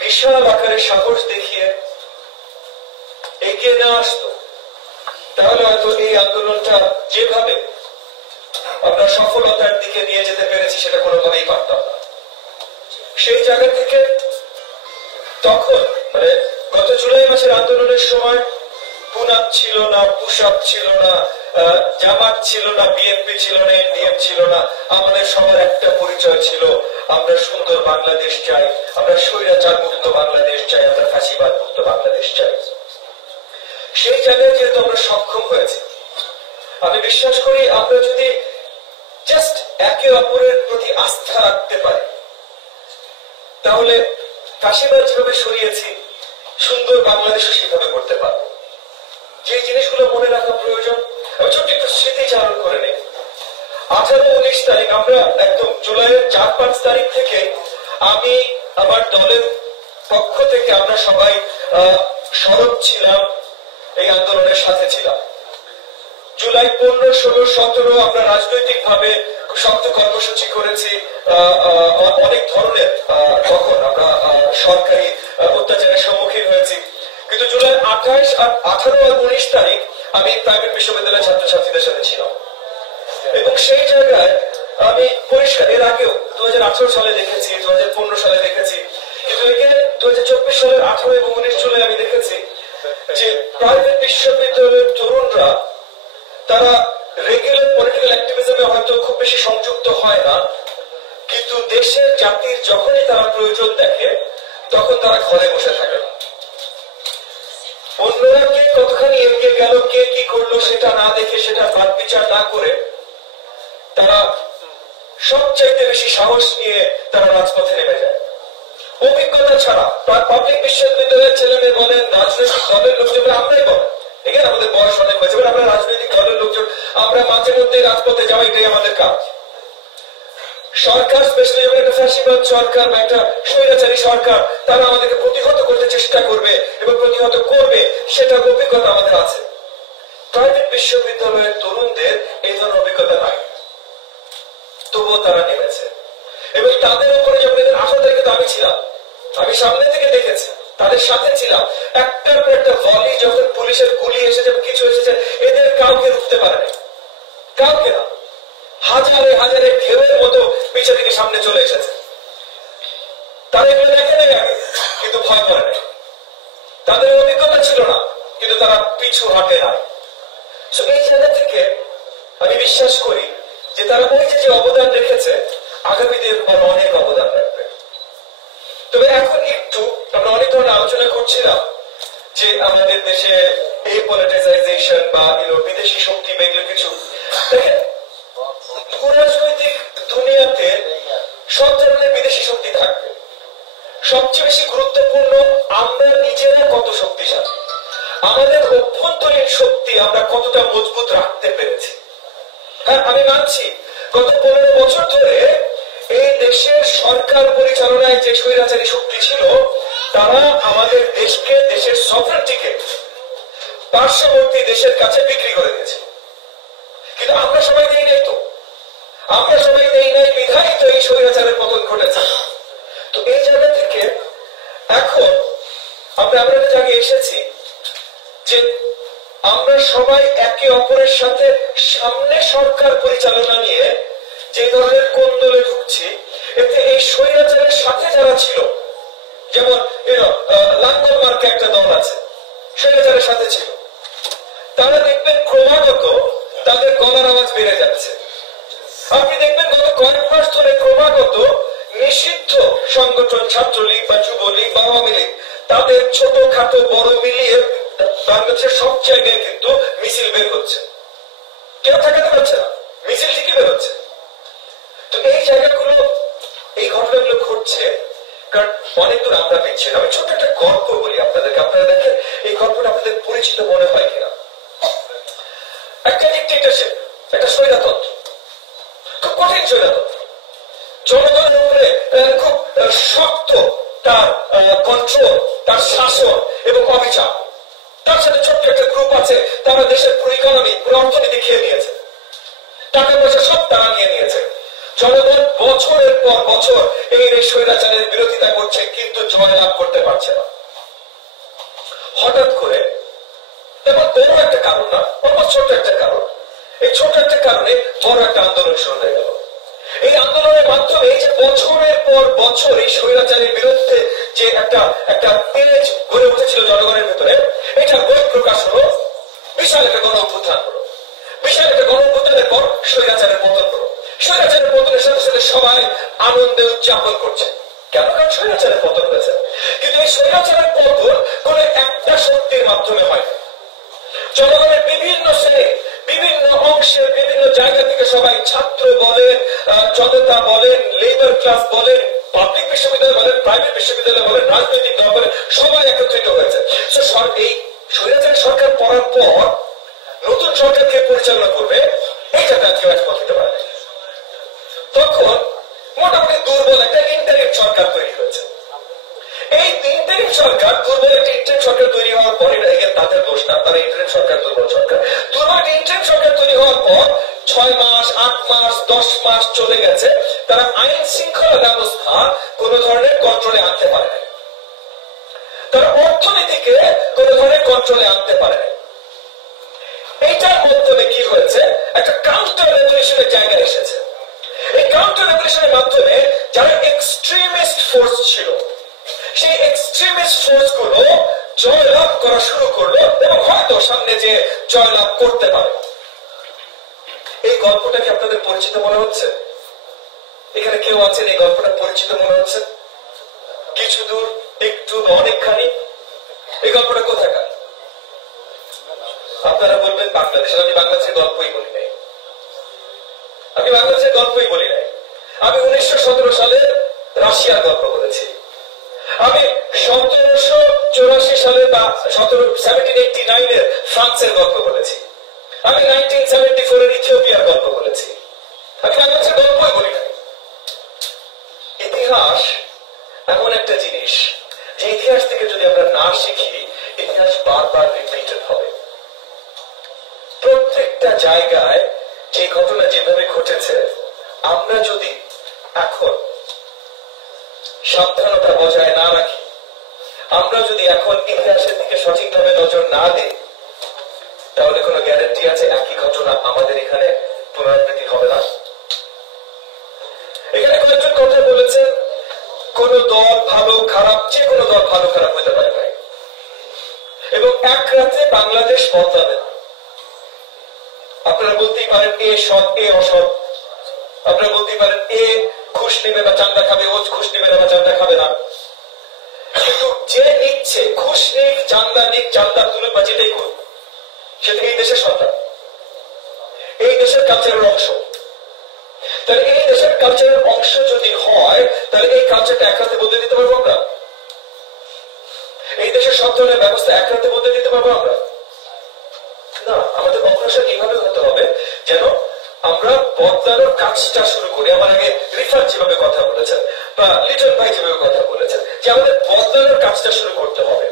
বিশাল আকারে সাহস দেখিয়ে এগিয়ে না আসতো, তাহলে হয়তো এই আন্দোলনটা যেভাবে আমরা সফলতার দিকে নিয়ে যেতে পেরেছি সেটা কোনোভাবেই পারতাম না। সেই জায়গা থেকে তখন মানে গত জুলাই মাসের আন্দোলনের সময় পুনাম ছিল না, পুশাপ ছিল না, জামাত ছিল না, বিএনপি ছিল না, এনডিএম ছিল না। আমাদের সবার একটা পরিচয় ছিল, আমরা সুন্দর বাংলাদেশ চাই, আমরা স্বৈরাচার মুক্ত বাংলাদেশ চাই, আমরা ফাঁসিবাদ মুক্ত বাংলাদেশ চাই। সেই জায়গায় যেহেতু আমরা সক্ষম হয়েছি, আমি বিশ্বাস করি আমরা যদি জাস্ট একে অপরের প্রতি আস্থা রাখতে পারি, তাহলে ফাঁসিবাদ যেভাবে সরিয়েছি সুন্দর বাংলাদেশও সেভাবে করতে পারবো। যে জিনিসগুলো মনে রাখা প্রয়োজন, আমি ছোট্ট একটু স্মৃতিচারণ করে নিই। 18-19 তারিখ আমরা একদম জুলাইয়ের 4-5 তারিখ থেকে আমি আমার দলের পক্ষ থেকে আমরা সবাই সরব ছিলাম, এই আন্দোলনের সাথে ছিলাম। জুলাই 15, 16, 17 আমরা রাজনৈতিক ভাবে শক্ত কর্মসূচি করেছি, অনেক ধরনের তখন আমরা সরকারি অত্যাচারের সম্মুখীন হয়েছি। কিন্তু জুলাই 28 আর 18 আর 19 তারিখ আমি প্রাইভেট বিশ্ববিদ্যালয়ের ছাত্রছাত্রীদের সাথে ছিলাম এবং সেই জায়গায় আমি পরিষ্কার এর আগেও 2018 সালে দেখেছি, 2015 সালে দেখেছি, কিন্তু এখানে 2024 সালের 18 এবং 19 জুলাই আমি দেখেছি যে প্রাইভেট বিশ্ববিদ্যালয়ের তরুণরা তারা রেগুলার পলিটিক্যাল অ্যাক্টিভিজমে হয়তো খুব বেশি সংযুক্ত হয় না, কিন্তু দেশের জাতির যখনই তারা প্রয়োজন দেখে তখন তারা ঘরে বসে থাকে না। অন্যরা কে কতখানি এগিয়ে গেল, কে কি করলো সেটা না দেখে, সেটা বাদ বিচার না করে তারা সবচাইতে বেশি সাহস নিয়ে তারা রাজপথে নেমে যায়। অভিজ্ঞতা ছাড়া পাবলিক বিশ্ববিদ্যালয়ের ছেলে মেয়ে বলেন, রাজনৈতিক দলের লোকজন, আমরাই বলেন, এখানে আমাদের বয়স অনেক হয়েছে, আমরা রাজনৈতিক দলের লোকজন, আমরা মাঝে মধ্যে রাজপথে যাওয়া, এটাই আমাদের কাজ। সরকার স্পেশালি যখন একটা ফ্যাসিবাদ সরকার বা একটা স্বৈরাচারী সরকার তারা আমাদেরকে প্রতিহত করতে চেষ্টা করবে এবং প্রতিহত করবে, সেটার অভিজ্ঞতা আমাদের আছে। প্রাইভেট বিশ্ববিদ্যালয়ের তরুণদের এই ধরনের অভিজ্ঞতা নাই, তবুও তারা নেমেছে এবং তাদের উপরে যখন এদের 18 তারিখে আমি ছিলাম, আমি সামনে থেকে দেখেছি, তাদের সাথে ছিলাম, একটার পর একটা ভলি যখন পুলিশের গুলি এসেছে, কিছু এসেছে, এদের কাউকে রুখতে পারে না, কাউকে না। হাজারে হাজারে ঢেউয়ের মতো পিছন থেকে সামনে চলে এসেছে। তারা এগুলো দেখে নেই আগে, কিন্তু ভয় করে না। তাদের অভিজ্ঞতা ছিল না, কিন্তু তারা পিছু হাঁটে না। এই জায়গা থেকে আমি বিশ্বাস করি যে তারা ওই যে অবদান রেখেছে, আগামী দিন অনেক অবদান রাখবে। তবে এখন একটু আমরা অনেক ধরনের আলোচনা করছিলাম যে আমাদের দেশে এই পলিটিসাইজেশন বা বিদেশি শক্তি বা এগুলো কিছু। দেখেন, রাজনৈতিক দুনিয়াতে সব ধরনের বিদেশি শক্তি থাকবে। সবচেয়ে বেশি গুরুত্বপূর্ণ আমরা নিজেরা কত শক্তিশালী, আমাদের অভ্যন্তরীণ শক্তি আমরা কতটা মজবুত রাখতে পেরেছি। কারণ আমি মানছি গত 15 বছর ধরে এই দেশের সরকার পরিচালনায় যে স্বৈরাচারী শক্তি ছিল, তারা আমাদের দেশকে, দেশের সফরেন্টিকে পার্শ্ববর্তী দেশের কাছে বিক্রি করে দিয়েছে। কিন্তু আমরা সবাই দেই নাই, তো আমরা সবাই দেই নাই বিধায় তো এই স্বৈরাচারের পতন ঘটেছে। তো এই জায়গা থেকে এখন আমরা একটা জায়গায় এসেছি যে আমরা সবাই একে অপরের সাথে সামনে সরকার পরিচালনা নিয়ে যে ধরনের কোন্দলে ঢুকছি, এতে এই স্বৈরাচারের সাথে যারা ছিল, যেমন লাঙ্গল মার্কে একটা দল আছে, স্বৈরাচারের সাথে ছিল, তারা দেখবেন ক্রমাগত তাদের গলার আওয়াজ বেড়ে যাচ্ছে। আপনি দেখবেন গত কয়েক মাস ধরে ক্রমাগত নিষিদ্ধ সংগঠন, ছাত্রলীগ বা যুবলীগ বা আওয়ামী লীগ, তাদের ছোটখাটো বড় মিলিয়ে বাংলাদেশের সব জায়গায় কিন্তু মিছিল বের হচ্ছে। কেউ ঠেকাতে পারছে না, মিছিল ঠিকই বের হচ্ছে। তো এই জায়গাগুলো, এই ঘটনাগুলো ঘটছে কারণ অনেক দূর আমরা পেয়েছিলাম। আমি ছোট একটা গল্প বলি আপনাদেরকে, আপনারা দেখেন এই গল্পটা আপনাদের পরিচিত মনে হয় কিনা। একটা ডিক্টেটরশিপ, একটা স্বৈরতন্ত্র, খুব কঠিন স্বৈরতন্ত্র, জনগণের উপরে খুব শক্ত তার কন্ট্রোল, তার শাসন এবং অবিচার। তার সাথে ছোট্ট একটা গ্রুপ আছে, তারা দেশের পুরো ইকোনমি, পুরো অর্থনীতি খেয়ে নিয়েছে, টাকা পয়সা সব তারা নিয়ে নিয়েছে। জনগণ বছরের পর বছর এই স্বৈরাচারের বিরোধিতা করছে, কিন্তু জয় জয়লাভ করতে পারছে না। হঠাৎ করে, তেমন বড় একটা কারণ না, অল্প ছোট একটা কারণ, এই ছোট একটা কারণে বড় একটা আন্দোলন শুরু হয়ে গেল। এই আন্দোলনের মাধ্যমে এই যে বছরের পর বছর এই স্বৈরাচারের বিরুদ্ধে যে একটা তেজ গড়ে উঠেছিল জনগণের ভেতরে, এটা বই প্রকাশ হলো, বিশাল একটা গণ অভ্যুত্থান হলো। বিশাল একটা গণ অভ্যুত্থানের পর স্বৈরাচারের পতন হলো। স্বৈরাচারের পতনের সাথে সাথে সবাই আনন্দে উদযাপন করছে। কেন? কারণ স্বৈরাচারের পতন হয়েছে। কিন্তু এই স্বৈরাচারের পতন কোন একটা শক্তির মাধ্যমে হয়। জনগণের বিভিন্ন শ্রেণী, বিভিন্ন অংশের বিভিন্ন জায়গা থেকে সবাই, ছাত্র বলেন, জনতা বলেন, লেবার ক্লাস বলেন, পাবলিক বিশ্ববিদ্যালয় বলেন, প্রাইভেট বিশ্ববিদ্যালয় বলেন, রাজনৈতিক দল বলেন, সবাই একত্রিত হয়েছে। এই স্বৈরাচারী সরকার পড়ার পর নতুন সরকারকে পরিচালনা করবে, এইটা কেউ একমত হতে পারে। তখন মোটামুটি দুর্বল একটা ইন্টারিম সরকার তৈরি হয়েছে। এই ইন্টারিম সরকার, দুর্বল একটা ইন্টারিম সরকার তৈরি হওয়ার পর, এটা তাদের দোষ না, তারা ইন্টারিম সরকার দুর্বল সরকার। দুর্বল একটা ইন্টারিম সরকার তৈরি হওয়ার পর 6 মাস, 8 মাস, 10 মাস চলে গেছে, তারা আইন শৃঙ্খলা ব্যবস্থা কোন ধরনের কন্ট্রোলে আনতে পারে না। তারা অর্থনীতিকে কোন ধরনের কন্ট্রোলে আনতে পারে না। এইটার মাধ্যমে কি হয়েছে, একটা কাউন্টার রেভলিউশনের জায়গা এসেছে। এই কাউন্টার রেভলিউশনের মাধ্যমে যারা এক্সট্রিমিস্ট ফোর্স ছিল, সেই এক্সট্রিমিস্ট ফোর্স গুলো জয়লাভ করা শুরু করলো এবং হয়তো সামনে যে জয়লাভ করতে পারে। এই গল্পটা কি আপনাদের পরিচিত মনে হচ্ছে? এখানে কেউ আছেন এই গল্পটা পরিচিত মনে হচ্ছে? কিছু দূর, একটু, অনেকখানি? এই গল্পটা কোথাকার? আপনারা বলবেন বাংলাদেশের। আমি বাংলাদেশের গল্পই বলি নাই, আমি বাংলাদেশের গল্পই বলি নাই। আমি 1917 সালে রাশিয়ার গল্প বলেছি। আমি 1784 সালে বা 1789 এর ফ্রান্সের গল্প বলেছি। আমি 1974 এর ইথিওপিয়ার গল্প বলেছি। আমি বাংলাদেশের গল্পই বলি নাই। ইতিহাস এমন একটা জিনিস, যে ইতিহাস থেকে যদি আমরা না শিখি, ইতিহাস বারবার রিপিটেড হবে। প্রত্যেকটা জায়গায় যে ঘটনা যেভাবে ঘটেছে, আমরা যদি এখন সাবধানতা বজায় না রাখি, আমরা যদি এখন ইতিহাসের দিকে সঠিকভাবে নজর না দিই, তাহলে কোনো গ্যারান্টি আছে একই ঘটনা আমাদের এখানে পুনরাবৃত্তি হবে না? এখানে কয়েকজন কথা বলেছেন, কোন দল ভালো খারাপ, যে কোনো দল ভালো খারাপ হতে পারে ভাই, এবং এক রাতে বাংলাদেশ বদলাবে না। আপনারা বলতেই পারেন এ সৎ, এ অসৎ। আপনারা বলতেই পারেন এ ঘুষ নেবে বা চান্দা খাবে, ও ঘুষ নেবে না বা চান্দা খাবে না। কিন্তু যে নিচ্ছে, ঘুষ নিক, চান্দা নিক, চান্দা তুলুক বা যেটাই করুক, সেটা এই দেশের সন্তান, এই দেশের কালচারের অংশ। তাহলে এই দেশের কালচারের অংশ যদি হয়, তাহলে এই কালচারটা এক রাতে বদলে দিতে পারবো আমরা? এই দেশের সব ধরনের ব্যবস্থা এক রাতে বদলে দিতে পারবো আমরা? না। আমাদের অগ্রসর কিভাবে হতে হবে, যেন আমরা বদলানোর কাজটা শুরু করি। আমার আগে রিফাত যেভাবে কথা বলেছেন, বা লিটন ভাই যেভাবে কথা বলেছেন, যে আমাদের বদলানোর কাজটা শুরু করতে হবে।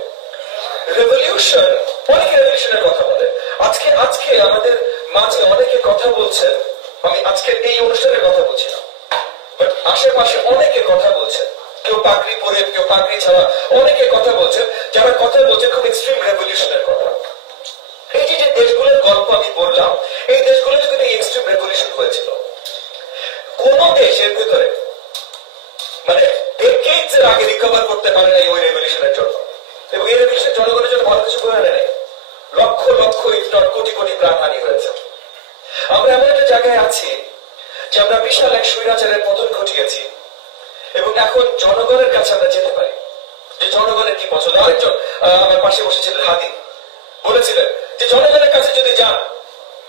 রেভলিউশন, অনেকে রেভলিউশনের কথা বলে। আজকে আমাদের মাঝে অনেকে কথা বলছেন, আমি আজকের এই অনুষ্ঠানের কথা বলছি না, বাট আশেপাশে অনেকে কথা বলছেন, কেউ পাগড়ি পরে, কেউ পাগড়ি ছাড়া, অনেকে কথা বলছেন, যারা কথা বলছেন খুব এক্সট্রিম রেভলিউশনের কথা। এই যে দেশগুলোর গল্প আমি বললাম, এই দেশগুলোতে কিন্তু এক্সট্রিম রেভলিউশন হয়েছিল। কোন দেশের ভিতরে মানে ডেকেডস এর আগে রিকভার করতে পারে না ওই রেভলিউশনের জন্য, এবং এই রেভলিউশন জনগণের জন্য ভালো কিছু করে আনে নাই। লক্ষ লক্ষ ইফটর কোটি কোটি প্রাণহানি হয়েছে। আমরা এমন একটা জায়গায় আছি যে আমরা বিশাল এক স্বৈরাচারের পতন ঘটিয়েছি, এবং এখন জনগণের কাছে আমরা যেতে পারি যে জনগণের কি পছন্দ। আরেকজন আমার পাশে বসেছিলেন হাদি, বলেছিলেন যে জনগণের কাছে যদি যান,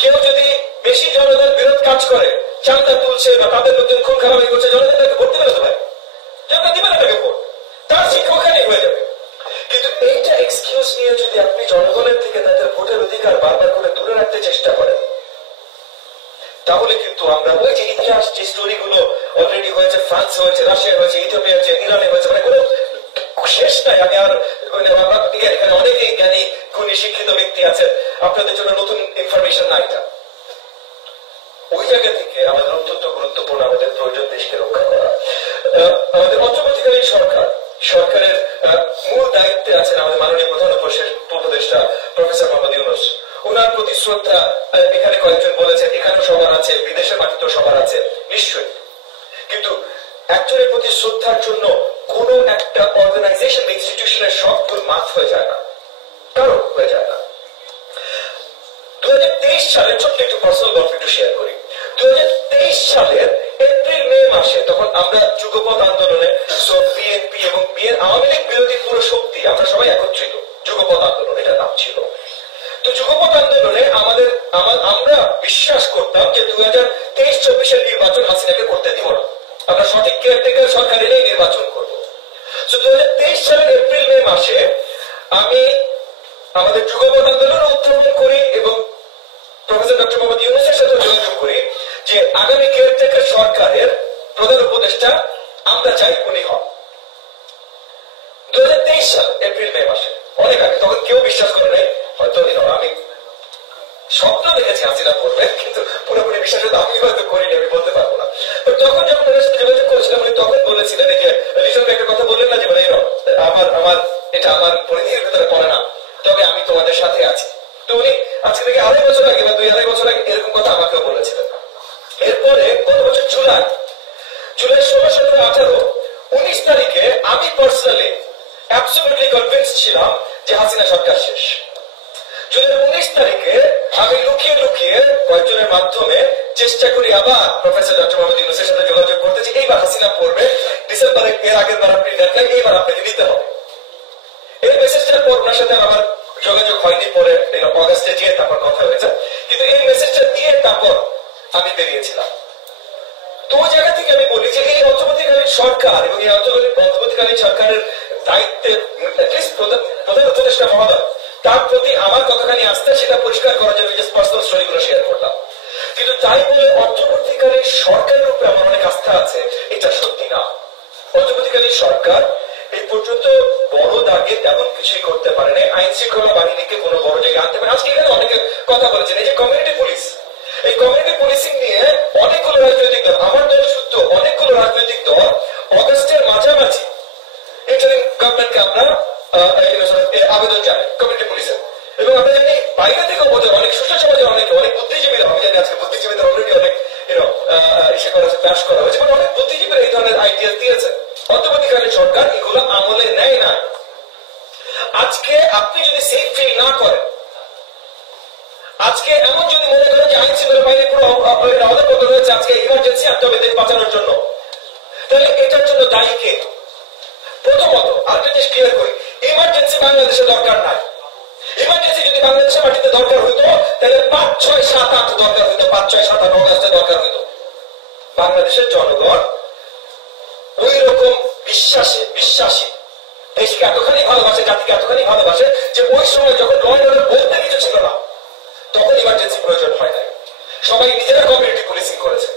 কেউ যদি বেশি জনগণ বিরোধ কাজ করে, চান্দা তুলছে বা তাদের লোকজন খুন খারাপি করছে, জনগণ তাকে ভোট দিবে না তো ভাই, জনগণ দিবে না তাকে ভোট, তার শিক্ষা ওখানেই হয়ে যাবে। কিন্তু এইটা এক্সকিউজ নিয়ে যদি আপনি জনগণের থেকে তাদের ভোটের অধিকার বারবার করে দূরে রাখতে চেষ্টা করেন, তাহলে কিন্তু আমরা ওই যে ইতিহাস, যে স্টোরি গুলো অলরেডি হয়েছে, ফ্রান্স হয়েছে, রাশিয়া হয়েছে, ইথিওপিয়া হয়েছে, ইরানে হয়েছে, মানে কোনো শেষ নাই। আমি আর এখানে অনেকেই জ্ঞানী গুণী শিক্ষিত ব্যক্তি আছেন, আপনাদের জন্য নতুন ইনফরমেশন না এটা। ওই জায়গা থেকে আমাদের অত্যন্ত গুরুত্বপূর্ণ, আমাদের প্রয়োজন দেশকে রক্ষা করা। আমাদের অন্তর্বর্তীকালীন সরকারের আছেন আমাদের মাননীয় প্রধান উপদেষ্টা প্রফেসর মোহাম্মদ ইউনূস, ওনার প্রতি শ্রদ্ধা এখানে কয়েকজন বলেছেন, এখানেও সবার আছে, বিদেশের মাটিতেও সবার আছে, নিশ্চয়ই। কিন্তু একজনের প্রতি শ্রদ্ধার জন্য কোন একটা অর্গানাইজেশন বা ইনস্টিটিউশনের সবগুলো মাফ হয়ে যায় না, কারো হয়ে যায় না। 2023 সালের ছোট্ট একটু পার্সোনাল গল্প একটু শেয়ার করি। 2023 সালের এপ্রিল মে মাসে তখন আমরা যুগপৎ আন্দোলনে বিএনপি এবং আওয়ামী লীগ বিরোধী পুরো শক্তি আমরা সবাই একত্রিত, যুগপৎ আন্দোলন এটা নাম ছিল। তো যুগপৎ আন্দোলনে আমরা বিশ্বাস করতাম যে 2023-24 নির্বাচন হাসিনাকে করতে দিব না, আমরা সঠিক কেয়ারটেকার সরকার এনেই নির্বাচন করবো। 2023 সালের এপ্রিল মে মাসে আমি আমাদের যুগপৎ আন্দোলন উত্থাপন করি এবং প্রফেসর ডক্টর মোহাম্মদ ইউনূসের সাথে যোগাযোগ করি যে আগামী কেয়ারটেকার সরকারের প্রধান উপদেষ্টা আমরা চাই উনি হন। 2023 সাল এপ্রিল মে মাসে, অনেক আগে, তখন কেউ বিশ্বাস করে নাই, হয়তো আমি স্বপ্ন দেখেছি হাসিনা করবে, কিন্তু পুরোপুরি বিশ্বাস আমি হয়তো করিনি, আমি বলতে পারবো না। তখন যখন ওনার সাথে যোগাযোগ করেছিলাম উনি তখন বলেছিলেন যে রিজন একটা কথা বললেন না যে আমার এটা আমার পরিধির ভিতরে পড়ে না, তবে আমি তোমাদের সাথে আছি। তো উনি আজকে থেকে 2.5 বছর আগে বা 2-2.5 বছর আগে এরকম কথা আমাকেও বলেছিলেন। এরপরে গত বছর জুলাই 16, 17, 18, 19 তারিখে আমি পার্সোনালি অ্যাবসলিউটলি কনভিন্সড ছিলাম যে হাসিনা সরকার শেষ। জুলাই 19 তারিখে আমি লুকিয়ে লুকিয়ে কয়েকজনের মাধ্যমে চেষ্টা করি আবার প্রফেসর ডক্টর মোহাম্মদ ইউনূসের সাথে যোগাযোগ করতে, যে এইবার হাসিনা পড়বে, ডিসেম্বরে এর আগের বার আপনি ডেডলাইন, এইবার আপনাকে নিতে হবে। এই মেসেজটার পর ওনার সাথে আমার যোগাযোগ হয়নি, পরে অগাস্টে গিয়ে তারপর কথা হয়েছে, কিন্তু এই মেসেজটা দিয়ে তারপর আমি বেরিয়েছিলাম। তো ওই জায়গা থেকে আমি বলি যে এই অন্তর্বর্তীকালীন সরকার এবং এই অন্তর্বর্তীকালীন সরকারের দায়িত্বে প্রধান উপদেষ্টা মহোদয়, তার প্রতি আমার কতখানি আস্থা সেটা পরিষ্কার করার জন্য পার্সোনাল স্টোরিগুলো শেয়ার করলাম। কিন্তু তাই বলে অন্তর্বর্তীকালীন সরকারের উপরে আমার অনেক আস্থা আছে এটা সত্যি না। অন্তর্বর্তীকালীন সরকার এই পর্যন্ত বড় দাগে তেমন কিছুই করতে পারে না, আইন শৃঙ্খলা বাহিনীকে কোনো বড় জায়গায় আনতে পারে। আজকে এখানে অনেকে কথা বলেছেন এই যে কমিউনিটি পুলিশ, এই কমিউনিটি পুলিশিং নিয়ে অনেকগুলো রাজনৈতিক দল, আমার দল শুদ্ধ অনেকগুলো রাজনৈতিক দল অগস্টের মাঝামাঝি ইন্টারিম গভর্নমেন্টকে আমরা আবেদন জানাই কমিউনিটি পুলিশের। এবং আমরা জানি বাইরে থেকে অনেক সুস্থ সমাজের অনেক বুদ্ধিজীবীরা, আমি জানি আজকে বুদ্ধিজীবীদের অলরেডি অনেক ব্যাস করা হয়েছে, মানে অনেক বুদ্ধিজীবীরা এই ধরনের আইডিয়া দিয়েছে। অন্তর্বর্তীকালীন সরকার এগুলো আমলে নেয় না। আজকে আপনি যদি সেফ ফিল না করেন, আজকে এমন যদি মনে করেন যে আইন শৃঙ্খলা বাহিনী পুরো অধঃপতন হয়েছে, আজকে ইমার্জেন্সি আনতে হবে দেশ বাঁচানোর জন্য, তাহলে এটার জন্য দায়ী কে? প্রথমত আরেকটা জিনিস ক্লিয়ার করি, ইমার্জেন্সি বাংলাদেশে দরকার নাই। ইমার্জেন্সি যদি বাংলাদেশের মাটিতে দরকার হইতো তাহলে 5, 6, 7, 8 দরকার হইতো, 5, 6, 7, 8 অগাস্টে দরকার হইতো। বাংলাদেশের জনগণ ওই রকম বিশ্বাসী, দেশকে এতখানি ভালোবাসে, জাতিকে এতখানি ভালোবাসে যে ওই সময় যখন ল এন্ড অর্ডার বলতে কিছু ছিল না তখন ইমার্জেন্সি প্রয়োজন হয় নাই। সবাই নিজেরা কমিউনিটি পুলিশিং করেছে,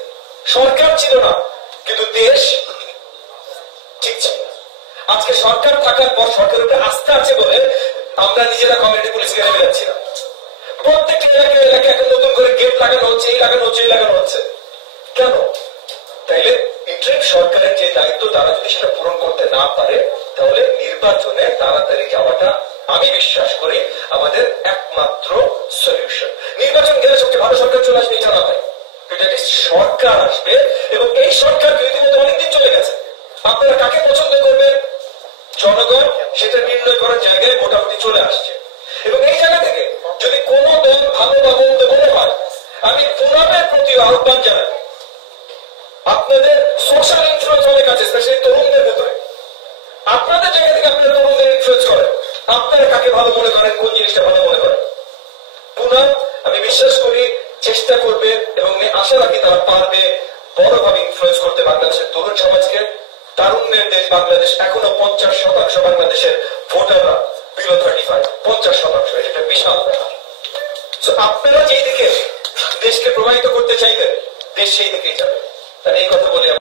সরকার ছিল না কিন্তু দেশ ঠিক ছিল। আজকে সরকার থাকার পর সরকারের উপরে আস্থা আছে বলে আমরা নিজেরা কমিউনিটি পুলিশিং নেমে যাচ্ছি না। প্রত্যেকটা এলাকায় এখন নতুন করে গেট লাগানো হচ্ছে, এই লাগানো হচ্ছে, এই লাগানো হচ্ছে। কেন? তাইলে ইন্টারিম সরকারের যে দায়িত্ব তারা যদি সেটা পূরণ করতে না পারে তাহলে নির্বাচনে তাড়াতাড়ি যাওয়াটা আমি বিশ্বাস করি আমাদের একমাত্র সলিউশন। নির্বাচন গেলে সবচেয়ে ভালো সরকার চলে আসবে এটা না ভাই, সরকার আসবে এবং এই সরকার ইতিমধ্যে অনেকদিন চলে গেছে। আপনারা কাকে পছন্দ করবেন জনগণ সেটা নির্ণয় করার জায়গায় মোটামুটি চলে আসছে। এবং এই জায়গা থেকে যদি কোনো দল ভালো বা মন্দ মনে হয়, আমি পুনমের প্রতি আহ্বান জানাই, আপনাদের সোশ্যাল ইনফ্লুয়েন্স অনেক আছে, স্পেশালি তরুণদের ভেতরে। আপনাদের জায়গা থেকে আপনারা তরুণদের ইনফ্লুয়েন্স করেন, আপনারা কাকে ভালো মনে করেন, কোন জিনিসটা ভালো মনে করেন। পুনম আমি বিশ্বাস করি চেষ্টা করবে এবং আশা রাখি তারা পারবে বড়ভাবে ইনফ্লুয়েন্স করতে বাংলাদেশের তরুণ সমাজকে। তারুণ্যের দেশ বাংলাদেশ, এখনো 50% বাংলাদেশের ভোটাররা বিলো 35, 50%, এটা বিশাল ব্যাপার। আপনারা যেই দিকে দেশকে প্রবাহিত করতে চাইবেন দেশ সেই দিকেই যাবে। তাহলে এই কথা বলে